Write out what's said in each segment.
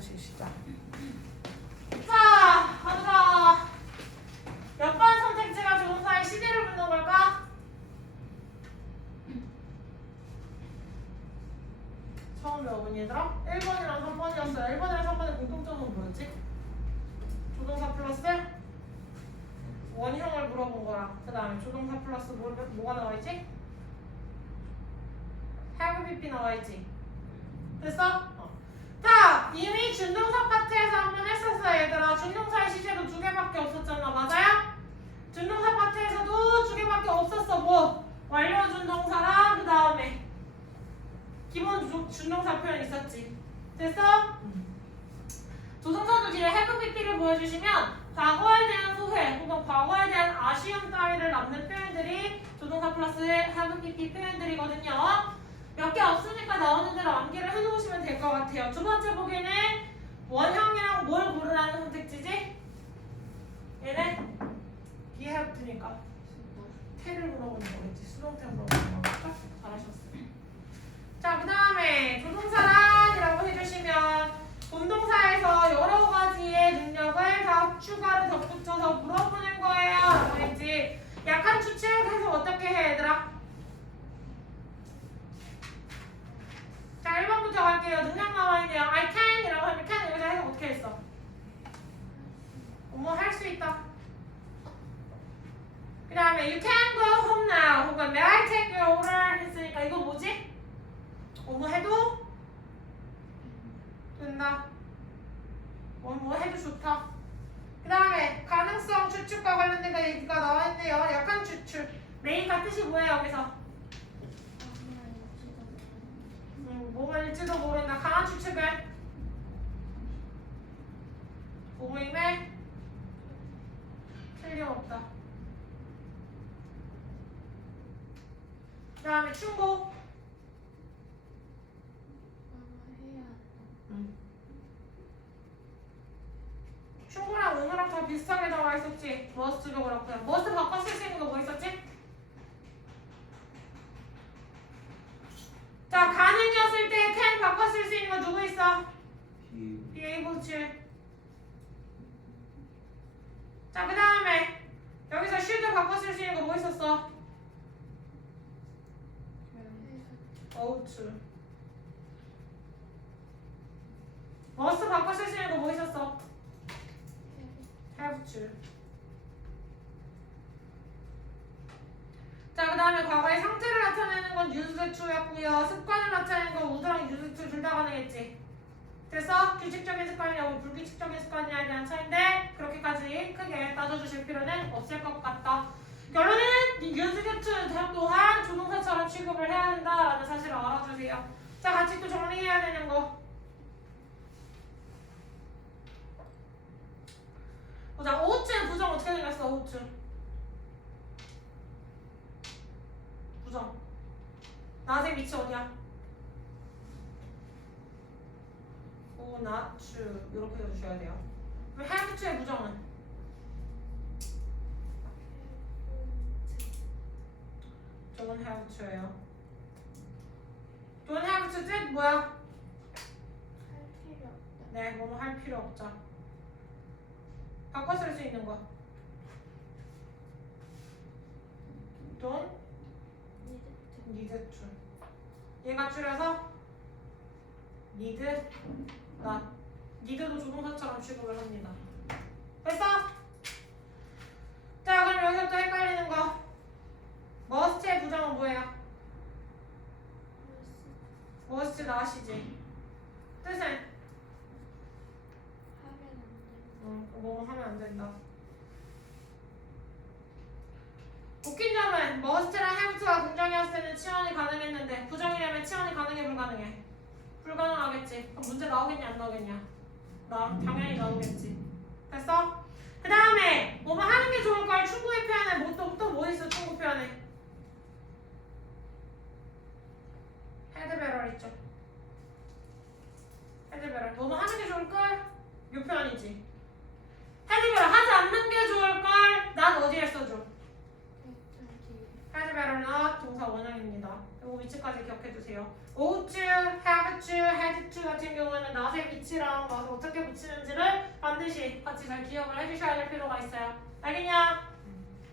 다시 시작. 자, 가자. 몇 번 선택지가 조동사의 시제를 묻는 걸까? 처음 배워본 얘들아? 1번이랑 3번이었어요. 1번이랑 3번의 공통점은 뭐였지? 조동사 플러스 원형을 물어본 거랑 그 다음에 조동사 플러스 뭐, 뭐가 나와있지? BP 나와있지? 됐어? 이미 준동사 파트에서 한 번 했었어요, 얘들아. 준동사의 시제도 두 개밖에 없었잖아, 맞아요? 준동사 파트에서도 두 개밖에 없었어, 뭐? 완료 준동사랑 그 다음에 기본 주, 준동사 표현 있었지. 됐어? 조동사도 뒤에 have BP를 보여주시면 과거에 대한 후회 혹은 과거에 대한 아쉬움 따위를 남는 표현들이 조동사 플러스 have BP 표현들이거든요. 몇 개 없으니까 나오는 대로 암기를 해놓으시면 될 것 같아요. 두 번째 보기는 원형이랑 뭘 고르라는 선택지지? 얘네 비해프니까 태를 물어보는 거겠지. 수동태 물어보는 거겠죠? 잘하셨어요. 자, 그 다음에 조동사란이라고 해주시면 본동사에서 여러 가지의 능력을 다 추가로 덧붙여서 물어보는 거예요. 했지. 약한 추측해서 어떻게 해, 얘들아? 자, 1번부터 갈게요. 능력 나와 있네요. I can 이라고 하면 can 여기서 해서 어떻게 했어? 어머, 할수 있다. 그 다음에 you can go home now 혹은 may I take your order 했으니까 이거 뭐지? 어머 해도 된다. 뭐, 뭐 해도 좋다. 그 다음에 가능성 추측과 관련된 거 얘기가 나와있네요. 약한 추측. 메인가 뜻이 뭐예요, 여기서? 음, 뭐일지도 모른다. 강한 추측을 모임에 틀림없다. 그 다음에 충고. 충고랑 오늘랑 다 비슷하게 나와 있었지. 머스트도 그렇고요. 머스트 바꿔 쓸 수 있는 거 뭐 있었지? 자, 가능이었을 때 can 바꿔 쓸 수 있는 거 누구 있어? 비 be able to. 자, 그 다음에 여기서 should 바꿔 쓸 수 있는 거 뭐 있었어? ought to. must 바꿔 쓸 수 있는 거 뭐 있었어? have to. 자, 그 다음에 과거의 상태를 건 to였고요. 습관을 나타내는 건 used to 둘다 가능했지. 그래서 규칙적인 습관이냐고 불규칙적인 습관이냐에 대한 차이인데 그렇게까지 크게 따져주실 필요는 없을 것 같다. 결론은 to 또한 조동사처럼 취급을 해야 된다라는 사실을 알아주세요. 자, 같이 또 정리해야 되는 거. 보자, 오츠 부정 어떻게 생겼어, 오츠? 부정. 나의 위치 어디야? 오, not true. 이렇게 해주셔야 돼요. 그럼 have to의 부정은? don't have to예요. don't have to 뜻 뭐야? 네, 뭐뭐 할 필요 없죠. 바꿔 쓸 수 있는 거. don't need to. 얘가 줄여서 need not. need도 조동사처럼 취급을 합니다. 됐어? 자, 그럼 여기서 또 헷갈리는 거. must의 부정은 뭐예요? must not이지. 뜻은? 응, 뭐 하면 안 된다. 웃긴 점은 must랑 have가 긍정이었을 때는 치환이 가능했는데 부정이라면 치환이 가능해 불가능해? 불가능하겠지. 그럼 문제 나오겠냐 안 나오겠냐? 나 당연히 나오겠지. 됐어? 그 다음에 뭐뭐 하는 게 좋을 걸 충고의 표현에 뭐또뭐 있어 충고 표현에? 헤드베럴 있죠. 헤드베럴 뭐뭐 하는 게 좋을 걸? 요 표현이지. 헤드베럴 하지 않는 게 좋을 걸. 난 어디에 써줘? 헤드베럴은 동사 원형입니다. 그리고 위치까지 기억해 주세요. ought to, have to, had to 같은 경우에는 not의 위치랑 와서 어떻게 붙이는지를 반드시 같이 잘 기억을 해주셔야 될 필요가 있어요. 알겠냐?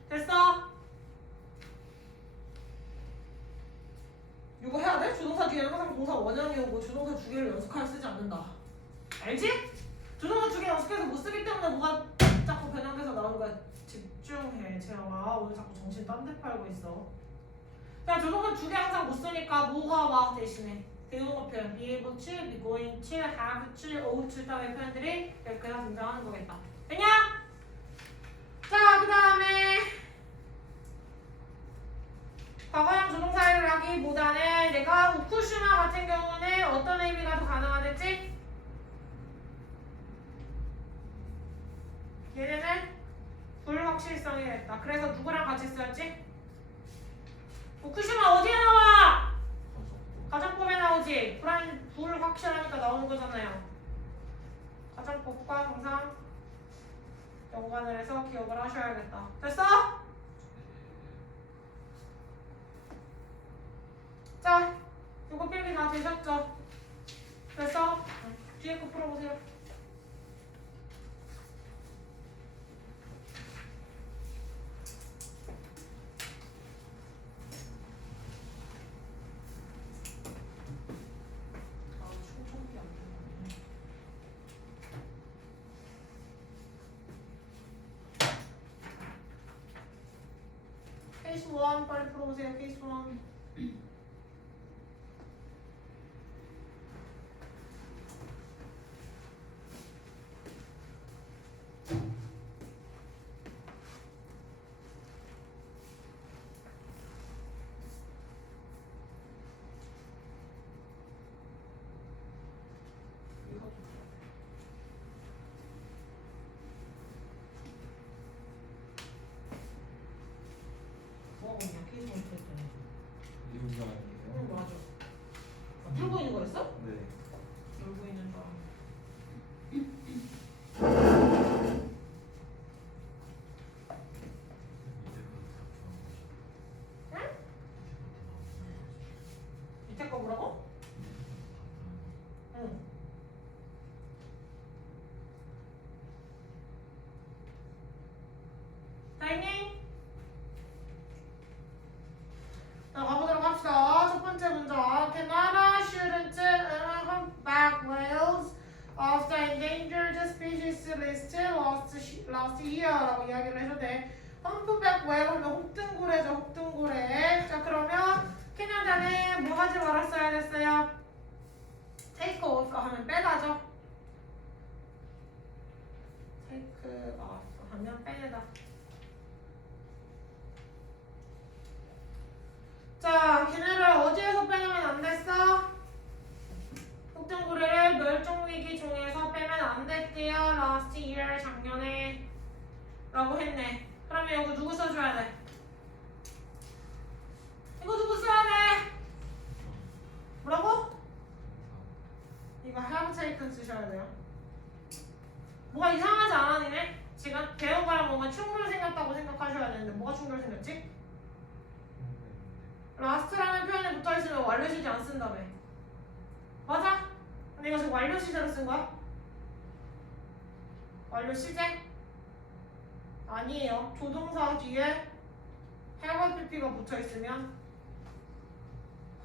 됐어? 이거 해야 돼? 주동사 뒤에는 항상 동사 원형이 오고 주동사 두 개를 연속하여 쓰지 않는다. 알지? 주동사 두 개 연속해서 못 쓰기 때문에 뭐가 자꾸 변형돼서 나오는 거야. 집중해, 재영아. 오늘 자꾸 정신 딴 데 팔고 있어. 그냥 조동사 두개 항상 못 쓰니까 뭐가 와 대신에 대용어 표현 be able to, be going to, have to, ought to 따위 표현들이 이렇게 다 등장하는 거겠다. 됐냐? 자, 그 다음에 과거형 조동사를 하기보다는 내가 우쿠슈마 같은 경우는 어떤 의미가 더 가능하겠지? 얘네는 불확실성이 됐다. 그래서 누구랑 같이 쓰였지? 우쿠슈마 어디에 나와? 가정법에 나오지. 불안 불확실하니까 나오는 거잖아요. 가정법과 항상 연관을 해서 기억을 하셔야겠다. 됐어? 자, 이거 필기 다 되셨죠? 됐어? 뒤에 거 풀어보세요. 아, 충청기 안 되네. 케이스 1 빨리 풀어보세요. 케이스 1. 뭐하고 있냐? 케이스 1 풀었더니. 이거 응 아니에요? 맞아. 아, 풀고 있는 거였어? 네. 놀고 있는 줄 알았네. 밑에 거 뭐라고? 응. 다이닝. 자, 가보도록 합시다. 첫 번째 문장. Canada shouldn't uh, humpback whales of the endangered species list last, last year라고 이야기를 해도 돼. 험프백 웨일 하면 혹등고래죠, 혹등고래. 자, 그러면 캐나다는 뭐 하지 말았어야 됐어요? take off 하면 빼다죠. take off 하면 빼다. 자, 걔네를 어디에서 빼면 안 됐어? 혹등고래를 멸종위기 종에서 빼면 안 됐대요. last year 작년에 라고 했네. 그러면 이거 누구 써줘야 돼? 이거 누구 써야 돼? 뭐라고? 이거 have taken 쓰셔야 돼요. 뭐가 이상하지 않아 니네? 지금 배운 거랑 뭔가 충돌 생겼다고 생각하셔야 되는데 뭐가 충돌 생겼지? 라스트라는 표현에 붙어있으면 완료 시제 안 쓴다며 맞아? 근데 이거 지금 완료 시제로 쓴 거야? 완료 시제? 아니에요 조동사 뒤에 have pp가 붙어있으면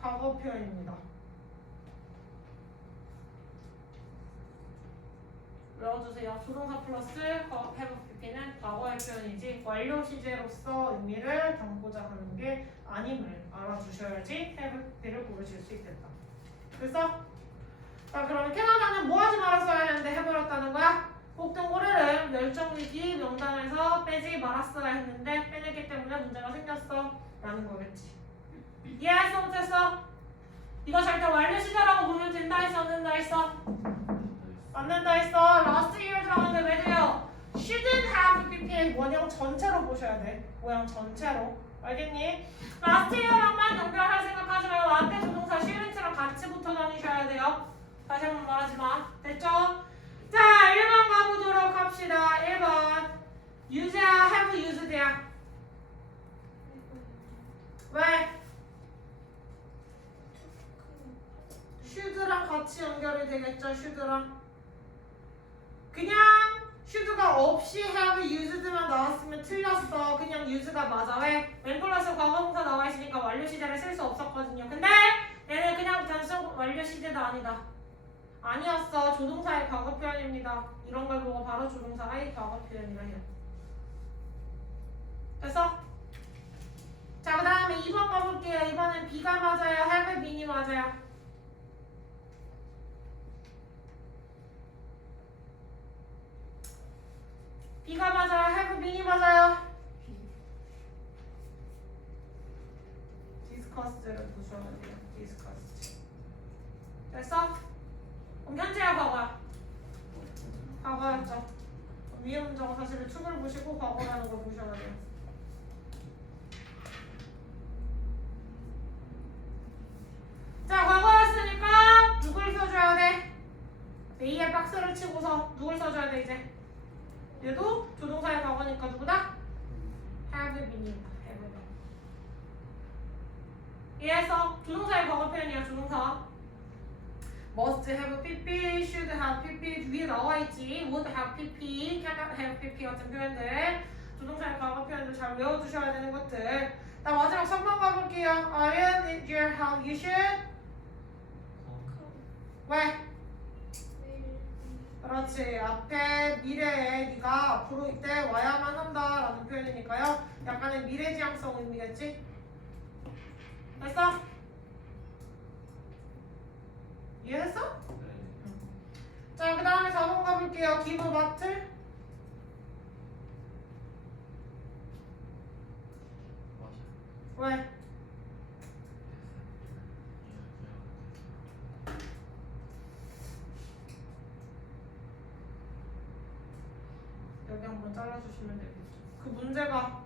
과거 표현입니다 외워주세요 조동사 플러스 거- have pp는 과거의 표현이지 완료 시제로서 의미를 담고자 하는 게 아님을 알아주셔야지 have pp를 고르실 수 있겠다 됐어? 자 그러면 캐나다는 뭐 하지 말았어야 했는데 해버렸다는 거야? 혹등고래를 멸종위기 명단에서 빼지 말았어야 했는데 빼냈기 때문에 문제가 생겼어 라는 거겠지 이해했어 못했어? 이거 절대 완료 시제라고 보면 된다 된다 했어? 안 된다 했어 last year 들어가는데 왜 돼요? shouldn't pp의 원형 전체로 보셔야 돼 모양 전체로 알겠니? last year랑만 연결할 생각하지 말고 앞에 조동사 shouldn't랑 같이 붙어 다니셔야 돼요 다시 한번 말하지 마 됐죠? 자 1번 가보도록 합시다 1번 use야 have used야 왜? should랑 같이 연결이 되겠죠, should랑. 그냥 should가 없이 have used만 나왔으면 틀렸어. 그냥 use가 맞아. 왜? 맨 플러스 과거분사 나와 있으니까 완료 시제를 쓸 수 없었거든요. 근데 얘는 그냥 단수 완료 시제도 아니다. 아니었어. 조동사의 과거 표현입니다. 이런 걸 보고 바로 조동사의 과거 표현이라 해요. 됐어? 자, 그 다음에 2번 가볼게요. 2번은 B가 맞아요. have been이 맞아요. B가 맞아요. have been이 맞아요. discussed를 보셔야 돼요. discussed. 됐어? 그럼 현재야 과거야? 과거였죠. 문제가 사실은 축을 보시고 과거라는 걸 보셔야 돼요. 자, 과거였으니까 누굴 써줘야 돼? A에 박스를 치고서 누굴 써줘야 돼 이제? 얘도 조동사의 과거니까 누구다? have been이니까 have. 이해해서 조동사의 과거 표현이야 조동사. must have pp, should have pp 위에 나와 있지. would have pp, cannot have pp 같은 표현들. 조동사의 과거 표현들 잘 외워두셔야 되는 것들. 나 마지막 3번 가볼게요. Iron is your how you should. 왜? 그렇지. 앞에 미래에 네가 앞으로 이때 와야만 한다라는 표현이니까요. 약간의 미래지향성 의미겠지? 됐어? 이해했어? 자, 그 다음에 4번 가볼게요. 기브 마틀. 왜? 여기 잘라주시면 되겠죠. 그 문제가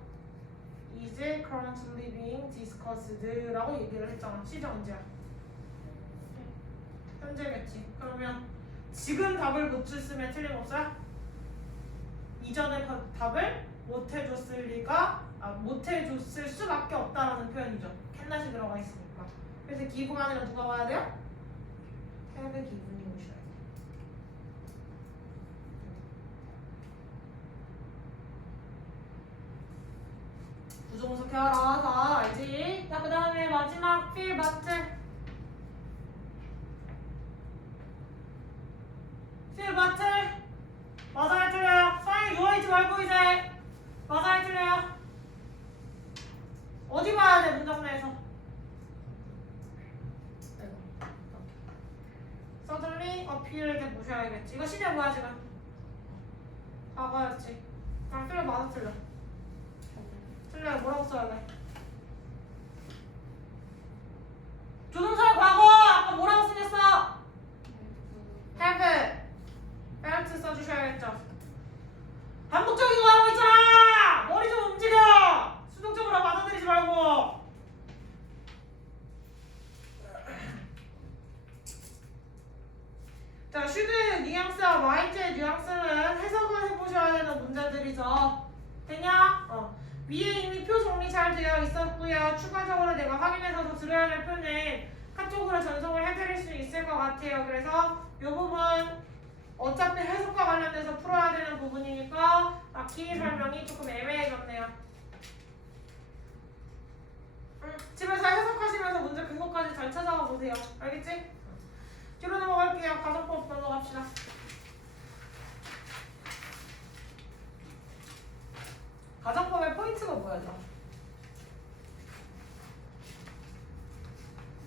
is currently being discussed라고 얘기를 했잖아. 시제 언제야? 현재겠지. 그러면 지금 답을 못 줬으면 틀림없어요? 이전에 그 답을 못 해줬을 리가 아, 못 해줬을 수밖에 없다라는 표현이죠. 캔낫이 들어가 있으니까. 그래서 기부가 아니라 누가 와야 돼요? 태엽의 기분이 오셔야 돼요. 다 알지? 자 그 다음에 마지막 필 마트 필 마트 맞아요 틀려요. 사인 누워있지 말고 이제. 맞아요 틀려요. 어디 봐야 돼 문장 내에서? 서들리 어필 이렇게 보셔야겠지. 이거 시제 뭐야 지금? 과거였지 그럼 필 맞아 틀려 틀려요 뭐라고 써야 돼 조동사의 과거 아까 뭐라고 쓰겠어 have 벨트 써주셔야겠죠. 반복적인 거 하고 있잖아. 머리 좀 움직여. 수동적으로 받아들이지 말고. 자, 슈드의 뉘앙스와 마이트의 뉘앙스는 해석을 해보셔야 되는 문제들이죠. 되냐? 어. 위에 이미 표 정리 잘 되어 있었고요. 추가적으로 내가 확인해서 더 들어야 할 표는 카톡으로 전송을 해드릴 수 있을 것 같아요. 그래서 이 부분 어차피 해석과 관련돼서 풀어야 되는 부분이니까 딱히 설명이 조금 애매해졌네요. 음, 집에서 해석하시면서 문제 근거까지 잘 찾아가 보세요. 알겠지? 뒤로 넘어갈게요. 가정법 넘어갑시다. 가정법의 포인트가 뭐야, 저?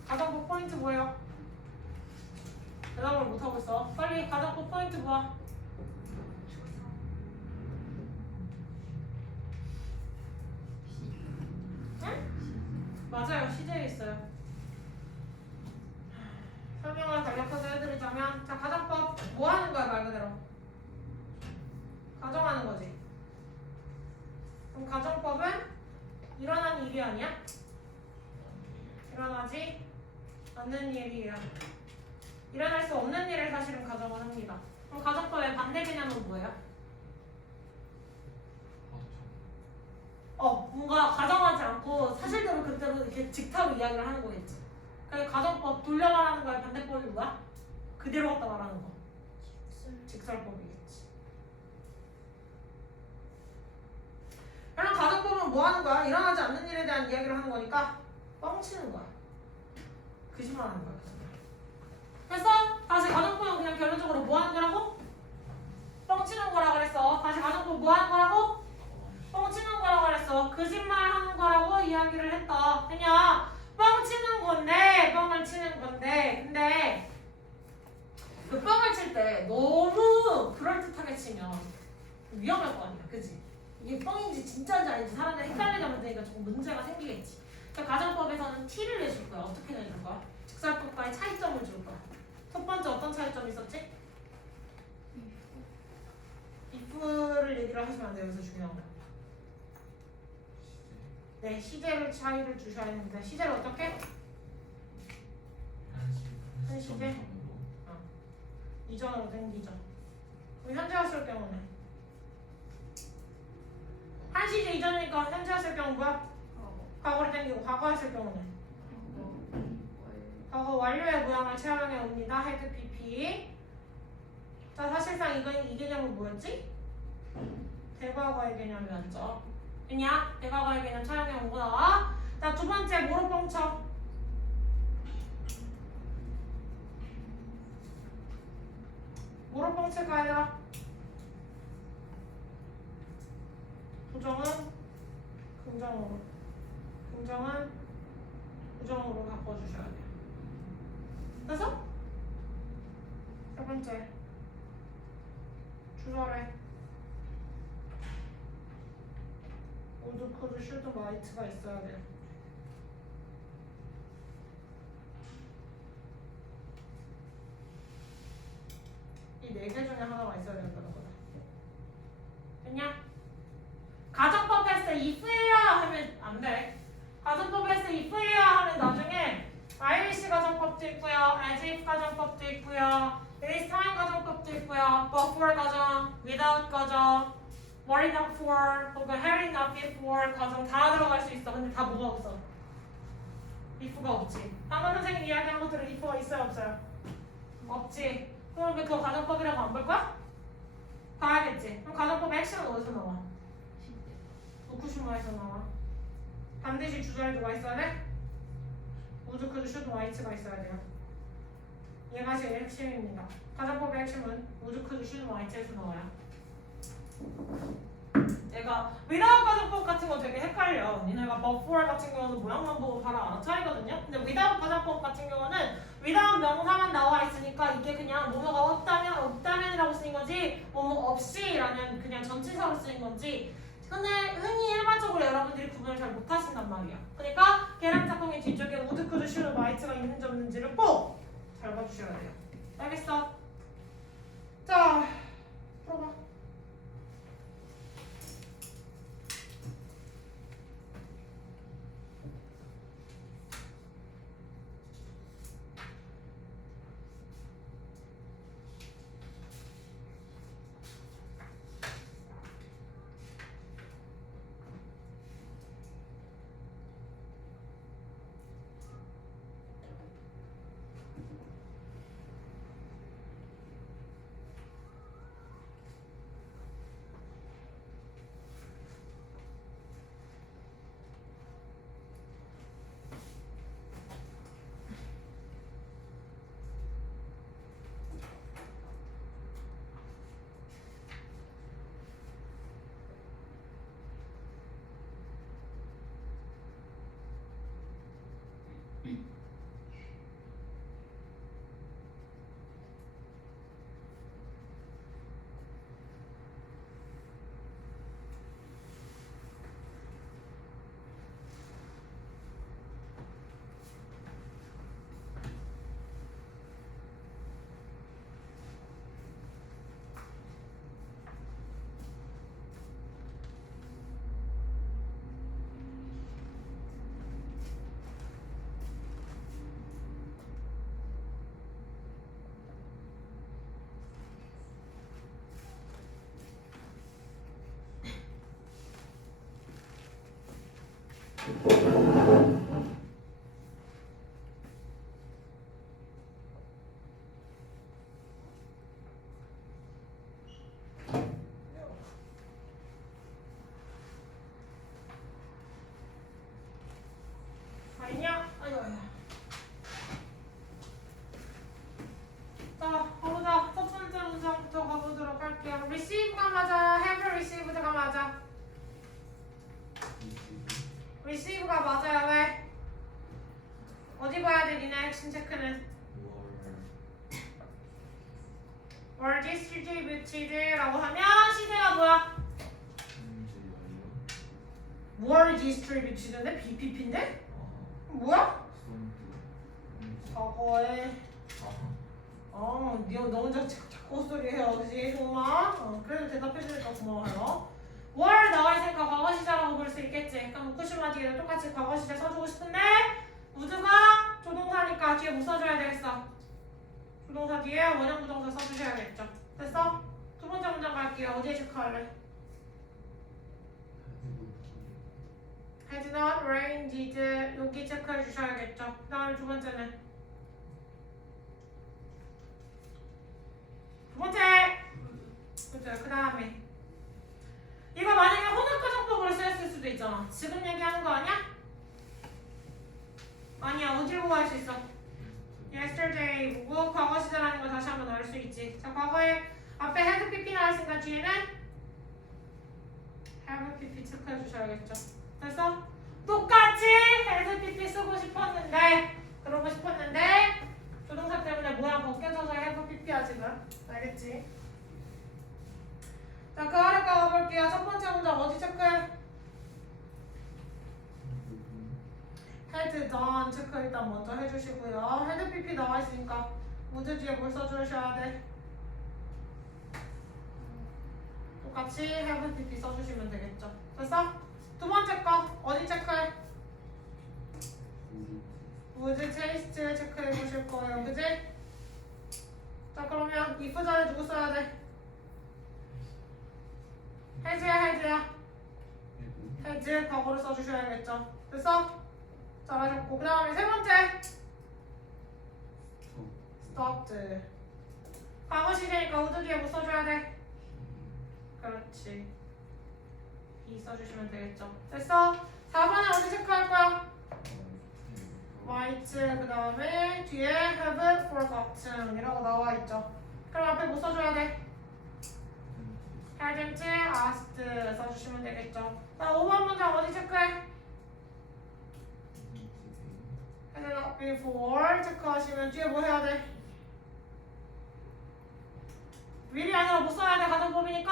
가정법 포인트 뭐예요? 대답을 못하고 있어. 빨리 가정법 포인트 뭐야? 응? 맞아요. 시제에 있어요. 설명을 간략하게 해드리자면 자 가정법 뭐 하는 거야 말 그대로 가정하는 거지 그럼 가정법은 일어난 일이 아니야? 일어나지 않는 일이에요 일어날 수 없는 일을 사실은 가정을 합니다 그럼 가정법의 반대 개념은 뭐예요? 어 뭔가 가정하지 않고 사실대로 그대로 이렇게 직타로 이야기를 하는 거겠지 그 가정법 돌려 말하는 거야 반대법이 뭐야? 그대로 갖다 말하는 거 직설법이겠지 그럼 가정법은 뭐 하는 거야? 일어나지 않는 일에 대한 이야기를 하는 거니까 뻥치는 거야 거짓말 하는 거야 거짓말. 그래서 다시 가정법은 그냥 결론적으로 뭐 하는 거라고? 뻥치는 거라 그랬어 다시 가정법 뭐 하는 거라고? 뻥치는 거라고 그랬어. 거짓말 하는 거라고 이야기를 했다. 그냥 뻥치는 건데, 뻥을 치는 건데, 근데 그 뻥을 칠 때 너무 그럴듯하게 치면 위험할 거 아니야, 그지? 이게 뻥인지 진짜인지 아닌지 사람들이 헷갈리게 만드니까 조금 문제가 생기겠지. 그러니까 가정법에서는 티를 내줄 거야. 어떻게 내줄 거야? 직설법과의 차이점을 줄 거야. 첫 번째 어떤 차이점이 있었지? if를 얘기를 하시면 안 돼요. 여기서 중요한 거. 네, 시제를 차이를 주셔야 되는데 시제를 어떻게? 한 시제? 이전으로 당기죠. 우리 현재 왔을 경우는 한 시제 이전이니까 현재 왔을 경우 뭐야? 과거를 당기고 과거 했을 경우는 과거 완료의 모양을 채용해 옵니다. 헤드 PP. 자, 사실상 이건 이 개념은 뭐였지? 대과거의 개념이었죠. 그냥 대과거의 개념 촬영해 온 거다. 자, 두 번째 뭐로 뻥쳐? 뭐로 뻥칠까 얘들아? 부정은 긍정으로 긍정은 부정으로 바꿔주셔야 돼요. 그래서 세 번째 주절에 우드 코드 슈드 마이트가 있어야 돼요. 이네 개 중에 하나가 있어야 된다는 거다. 됐냐? 가정법 했을 때 if예요 하면 안 돼. 가정법 했을 때 if예요 하면 나중에 ILC 가정법도 있고요, if 가정법도 있고요, time 가정법도 있고요, but for 가정, without 가정, worried not for, 혹은 having not before 가정 다 들어갈 수 있어. 근데 다 뭐가 없어? if가 없지. 방금 선생님 이야기한 것들은 if가 있어요, 없어요? 없지. 그럼 왜 그거 가정법이라고 안 볼 거야? 봐야겠지. 그럼 가정법 액션은 어디서 나와? 후쿠시마에서 나와. 반드시 주절도가 있어야 돼? 우즈크도 슈도 와이츠가 있어야 돼요. 얘가 제일 핵심입니다. 가정법의 핵심은 우즈크도 슈도 와이츠에서 나와요. 얘가 without 가정법 같은 거 되게 헷갈려. 니네가 before 같은 경우는 모양만 보고 바로 알아차리거든요. 근데 without 가정법 같은 경우는 without 명사만 나와 있으니까 이게 그냥 뭐뭐가 없다면 없다면이라고 쓰인 건지 뭐뭐 없이라는 그냥 전치사로 쓰인 건지 근데 흔히 일반적으로 여러분들이 구분을 잘 못하신단 말이야. 그러니까 계량 짝꿍의 뒤쪽에 우드크드 슈르 마이트가 있는지 없는지를 꼭 잘 봐주셔야 돼요. 알겠어? 자, 풀어봐. 맞아요. 왜? 어디 봐야 돼? 니네 핵심 체크는 were distributed라고 하면 시세가 뭐야? were distributed인데 BPP인데? 뭐야? 과거에 어, 니, 너 혼자 자- 자꾸 헛소리 해요, 그지? 정말? 어, 그래도 대답해주니까 고마워요. 월 나와 있으니까 과거 시제라고 볼 수 있겠지. 그럼 쿠션 뒤에도 똑같이 과거 시제 써주고 싶은데 우드가 조동사니까 뒤에 뭐 써줘야 되겠어? 조동사 뒤에 원형 부동사 써주셔야겠죠. 됐어? 두 번째 문장 갈게요. 어디에 체크할래? Had not rained did 여기 체크해 주셔야겠죠. 그 다음에 두 번째는 두 번째 그죠 그 다음에 이거 만약에 혼합가정법으로 쓰였을 수도 있잖아 지금 얘기하는 거 아니야? 아니야 보고 할수 있어? yesterday 보고 과거 시제라는 거 다시 한번 알수 있지 자 과거에 앞에 had pp 나왔으니까 뒤에는 have pp 체크해 주셔야겠죠 됐어? 똑같이 had pp 쓰고 싶었는데 그러고 싶었는데 조동사 때문에 모양 벗겨져서 have pp 야 지금 알겠지? 자, 그 아래 거 가볼게요. 첫 번째 문장 어디 체크해? 헤드 던 체크 일단 먼저 해주시고요. 헤드 PP 나와 있으니까 문제 뒤에 뭘 써주셔야 돼? 똑같이 have PP 써주시면 되겠죠. 됐어? 두 번째 거 어디 체크해? would taste 체크해 보실 거예요. 그지? 자, 그러면 if 자리에 누구 써야 돼? 해즈야 해즈야 해즈 과거를 써주셔야겠죠 됐어? 잘하셨고 그 다음에 세 번째 stopped 과거 시제니까 우드 뒤에 뭐 써줘야 돼? 그렇지 이 써주시면 되겠죠 됐어? 4번에 어디 체크할 거야? white 그 다음에 뒤에 have forgotten 이라고 나와 있죠 그럼 앞에 뭐 써줘야 돼? hadn't asked 써주시면 되겠죠. 자, 5번 문장 어디 체크해? Had not before 체크하시면 뒤에 뭐 해야 돼? 미리 아니라 못 써야 돼. 가정법이니까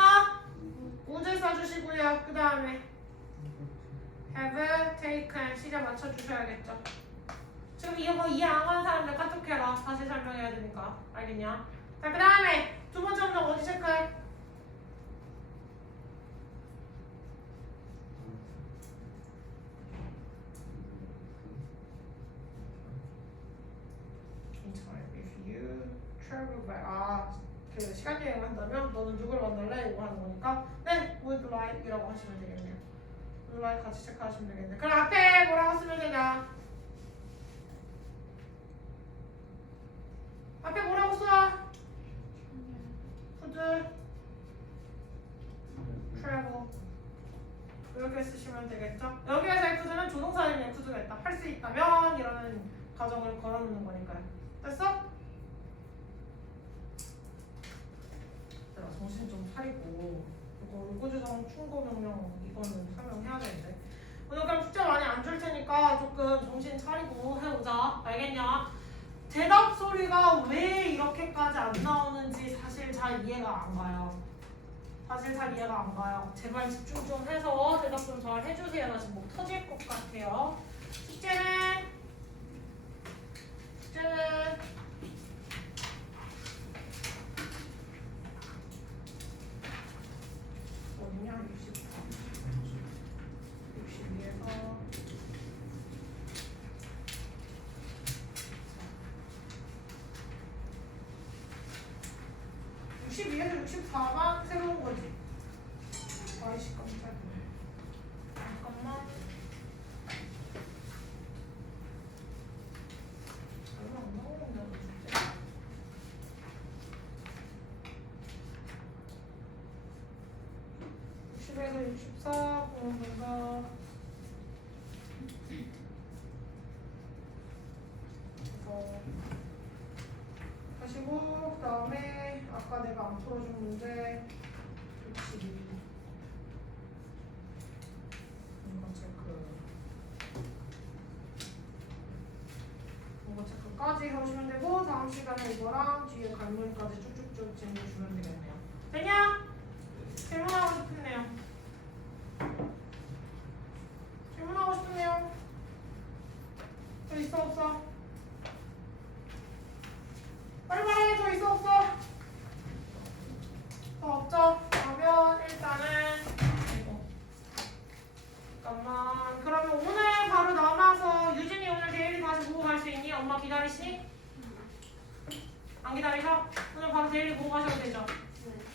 우드 써주시고요. 그 다음에 have taken 시제 맞춰주셔야겠죠. 지금 이거 이해 안 가는 사람들 카톡해라. 다시 설명해야 되니까. 알겠냐? 자, 그 다음에 두 번째 문장 어디 체크해? 괜찮아요. If you travel by 아, 그 시간 여행 한다면 너는 누구를 만날래? 이거 하는 거니까 네, would like이라고 하시면 되겠네요. would like 같이 체크하시면 되겠네. 그럼 앞에 뭐라고 쓰면 되냐? 앞에 뭐라고 써? would travel 이렇게 쓰시면 되겠죠? 여기에서의 could는 조동사는 could가 있다. 할 수 있다면 이라는 가정을 걸어놓는 거니까요. 됐어? 내가 정신 좀 차리고 이거 의구조정 충고 명령 이거는 설명해야 되는데. 오늘 그럼 숙제 많이 안 줄 테니까 조금 정신 차리고 해보자. 알겠냐? 대답 소리가 왜 이렇게까지 안 나오는지 사실 잘 이해가 안 가요. 사실 잘 이해가 안 가요. 제발 집중 좀 해서 대답 좀 잘 해주세요. 나 지금 목 터질 것 같아요. 숙제는? 숙제는 61, 64, 새로운 거지. 여기까지 해오시면 되고 다음 시간에 이거랑 뒤에 갈무리까지 쭉쭉쭉 챙겨주면 되겠네요. 되냐? 질문하고 싶은데요. 질문하고 싶은데요. 저 있어 없어? 빨리 말해 저 있어 없어? 더 없죠? 그러면 일단은 이거 잠깐만 그러면 오늘 바로 남아서 유진이 오늘 데일리 다시 보고 갈 수 있니? 엄마 기다리시니? 안 기다리셔? 오늘 바로 데일리 보고 가셔도 되죠?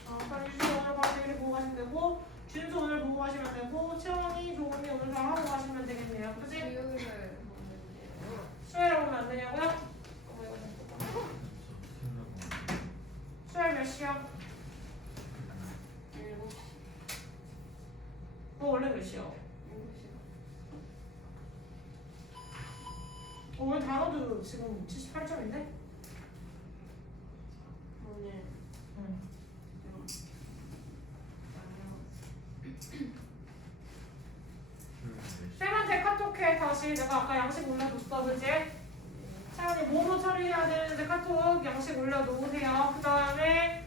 어, 그럼 유진이 오늘 바로 데일리 보고 가시면 되고 준수 오늘 보고 가시면 되고 채원이 조금이 오늘 다 하고 가시면 되겠네요 그치? 수요일을 수요일에 오면 안 되냐고요? 어머, 이거 좀 뽑아. 수요일 몇 시야? 일곱 시 너 원래 몇 시야? 일곱 시 어, 오늘 단어도 지금 78점인데? 오늘 응. 쌤한테 카톡해 다시 내가 아까 양식 올려줬어 그지? 차라리 뭐로 처리해야 되는지 카톡 양식 올려놓으세요 그 다음에